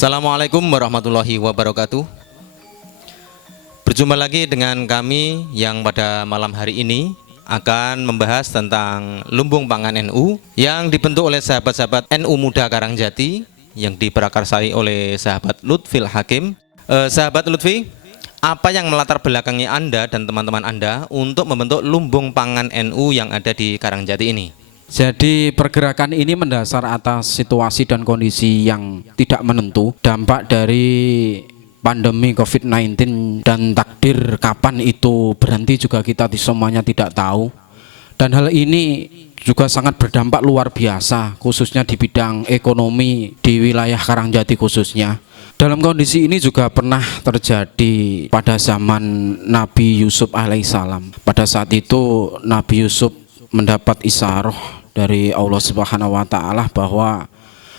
Assalamualaikum warahmatullahi wabarakatuh. Berjumpa lagi dengan kami yang pada malam hari ini akan membahas tentang lumbung pangan NU yang dibentuk oleh sahabat-sahabat NU Muda Karangjati yang diprakarsai oleh sahabat Lutfil Hakim. Sahabat Lutfi, apa yang melatar belakangi Anda dan teman-teman Anda untuk membentuk lumbung pangan NU yang ada di Karangjati ini? Jadi pergerakan ini mendasar atas situasi dan kondisi yang tidak menentu, dampak dari pandemi COVID-19 dan takdir kapan itu berhenti juga kita semuanya tidak tahu. Dan hal ini juga sangat berdampak luar biasa, khususnya di bidang ekonomi di wilayah Karangjati khususnya. Dalam kondisi ini juga pernah terjadi pada zaman Nabi Yusuf alaihissalam. Pada saat itu Nabi Yusuf mendapat isyaroh dari Allah Subhanahu wa Ta'ala bahwa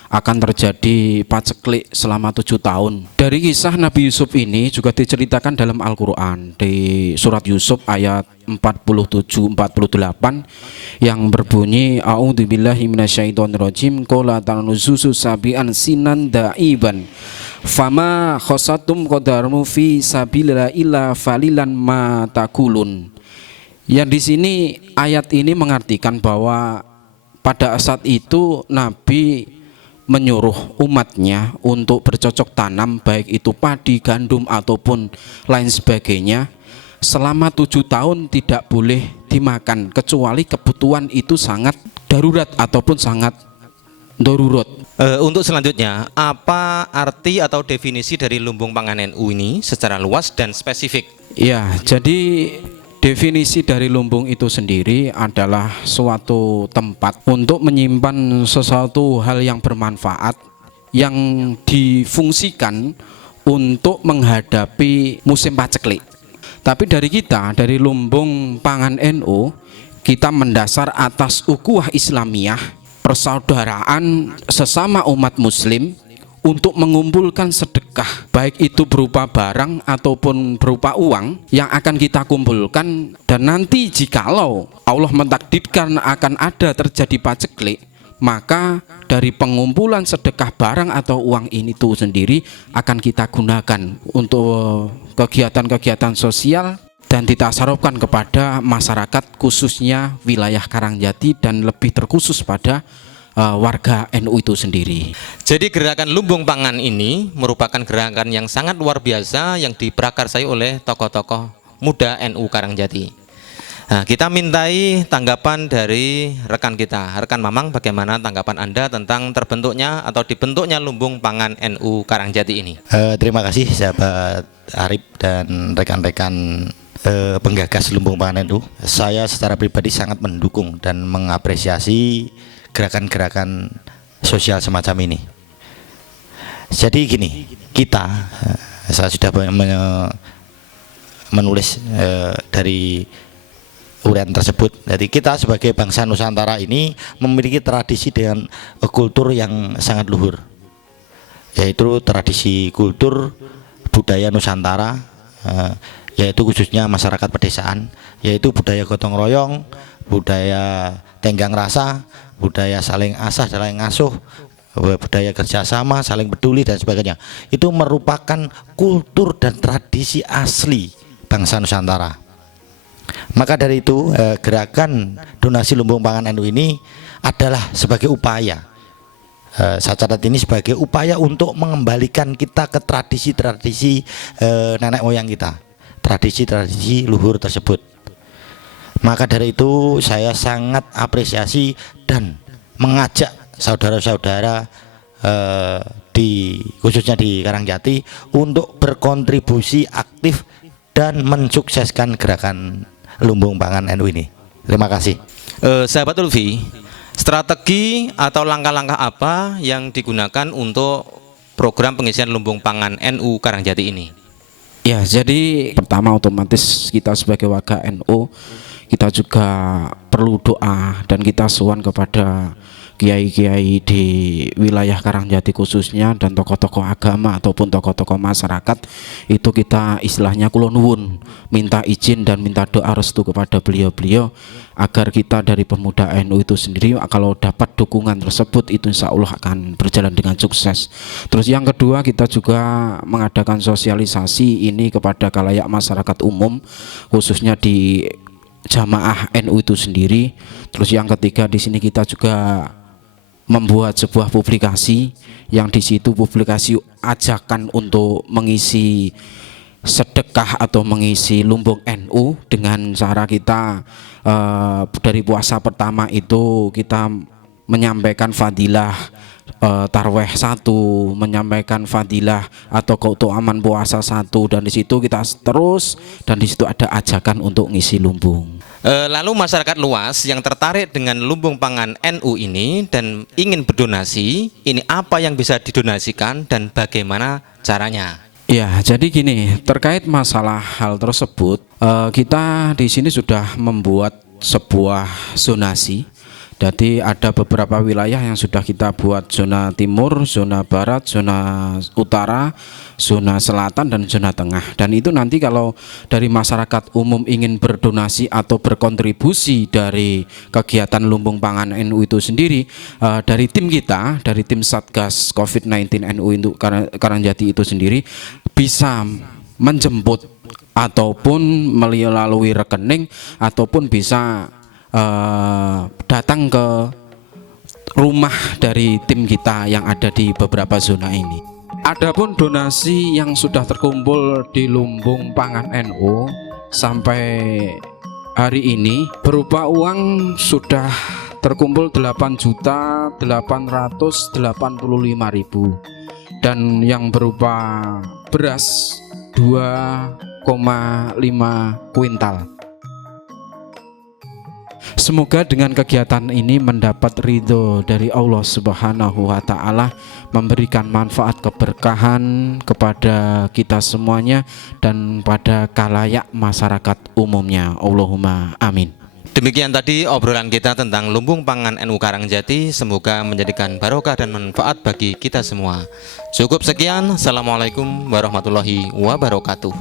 akan terjadi paceklik selama 7 tahun. Dari kisah Nabi Yusuf ini juga diceritakan dalam Al-Quran di surat Yusuf ayat 47-48 yang berbunyi A'udzubillahi minasyaitonirrajim qala tanuzusu sabi'an sinan da'iban fama khosatum qadarmu fi sabilillah illa falilan ma takulun. Yang di sini ayat ini mengartikan bahwa pada saat itu Nabi menyuruh umatnya untuk bercocok tanam, baik itu padi, gandum ataupun lain sebagainya, selama 7 tahun tidak boleh dimakan kecuali kebutuhan itu sangat darurat ataupun sangat darurat. Untuk selanjutnya, apa arti atau definisi dari lumbung pangan NU ini secara luas dan spesifik? Ya, jadi definisi dari lumbung itu sendiri adalah suatu tempat untuk menyimpan sesuatu hal yang bermanfaat yang difungsikan untuk menghadapi musim paceklik. Tapi dari lumbung pangan NU, kita mendasar atas ukhuwah Islamiyah, persaudaraan sesama umat muslim untuk mengumpulkan sedekah, baik itu berupa barang ataupun berupa uang yang akan kita kumpulkan. Dan nanti jikalau Allah mentakdirkan akan ada terjadi paceklik, maka dari pengumpulan sedekah barang atau uang ini tuh sendiri akan kita gunakan untuk kegiatan-kegiatan sosial dan ditasarufkan kepada masyarakat khususnya wilayah Karangjati dan lebih terkhusus pada warga NU itu sendiri. Jadi gerakan lumbung pangan ini merupakan gerakan yang sangat luar biasa yang diprakarsai oleh tokoh-tokoh muda NU Karangjati. Nah, kita mintai tanggapan dari rekan kita, rekan Mamang, bagaimana tanggapan Anda tentang terbentuknya atau dibentuknya lumbung pangan NU Karangjati ini? Terima kasih sahabat Arif dan rekan-rekan penggagas lumbung pangan NU. Saya secara pribadi sangat mendukung dan mengapresiasi gerakan-gerakan sosial semacam ini. Jadi gini, saya sudah menulis dari uraian tersebut. Jadi kita sebagai bangsa Nusantara ini memiliki tradisi dengan kultur yang sangat luhur, yaitu tradisi kultur budaya Nusantara, yaitu khususnya masyarakat pedesaan, yaitu budaya gotong royong, budaya tenggang rasa, budaya saling asah, saling ngasuh, budaya kerjasama, saling peduli dan sebagainya. Itu merupakan kultur dan tradisi asli bangsa Nusantara. Maka dari itu gerakan donasi lumbung pangan NU ini adalah sebagai upaya, saya catat ini sebagai upaya untuk mengembalikan kita ke tradisi-tradisi nenek moyang kita, tradisi-tradisi luhur tersebut. Maka dari itu saya sangat apresiasi dan mengajak saudara-saudara khususnya di Karangjati untuk berkontribusi aktif dan mensukseskan gerakan lumbung pangan NU ini. Terima kasih. Sahabat Lutfi, strategi atau langkah-langkah apa yang digunakan untuk program pengisian lumbung pangan NU Karangjati ini? Ya, jadi pertama otomatis kita sebagai warga NU, kita juga perlu doa dan kita sowan kepada kiai-kiai di wilayah Karangjati khususnya dan tokoh-tokoh agama ataupun tokoh-tokoh masyarakat itu kita istilahnya kula nuwun minta izin dan minta doa restu kepada beliau-beliau agar kita dari pemuda NU itu sendiri kalau dapat dukungan tersebut itu insya Allah akan berjalan dengan sukses. Terus yang kedua kita juga mengadakan sosialisasi ini kepada khalayak masyarakat umum khususnya di jamaah NU itu sendiri. Terus yang ketiga di sini kita juga membuat sebuah publikasi yang di situ publikasi ajakan untuk mengisi sedekah atau mengisi lumbung NU dengan cara kita dari puasa pertama itu kita menyampaikan fadilah tarweh 1, menyampaikan fadilah atau keutamaan puasa 1, dan di situ kita terus dan di situ ada ajakan untuk ngisi lumbung. Lalu masyarakat luas yang tertarik dengan lumbung pangan NU ini dan ingin berdonasi, ini apa yang bisa didonasikan dan bagaimana caranya? Ya, jadi gini, terkait masalah hal tersebut, kita di sini sudah membuat sebuah zonasi. Jadi ada beberapa wilayah yang sudah kita buat zona timur, zona barat, zona utara, zona selatan, dan zona tengah. Dan itu nanti kalau dari masyarakat umum ingin berdonasi atau berkontribusi dari kegiatan lumbung pangan NU itu sendiri, dari tim kita, dari tim Satgas COVID-19 NU untuk Karangjati itu sendiri bisa menjemput ataupun melalui rekening ataupun bisa datang ke rumah dari tim kita yang ada di beberapa zona ini. Adapun donasi yang sudah terkumpul di lumbung pangan NU sampai hari ini berupa uang sudah terkumpul 8.885.000 dan yang berupa beras 2,5 kuintal. Semoga dengan kegiatan ini mendapat ridho dari Allah Subhanahu wa Ta'ala, memberikan manfaat keberkahan kepada kita semuanya dan pada khalayak masyarakat umumnya. Allahumma amin. Demikian tadi obrolan kita tentang lumbung pangan NU Karangjati. Semoga menjadikan barokah dan manfaat bagi kita semua. Cukup sekian. Assalamualaikum warahmatullahi wabarakatuh.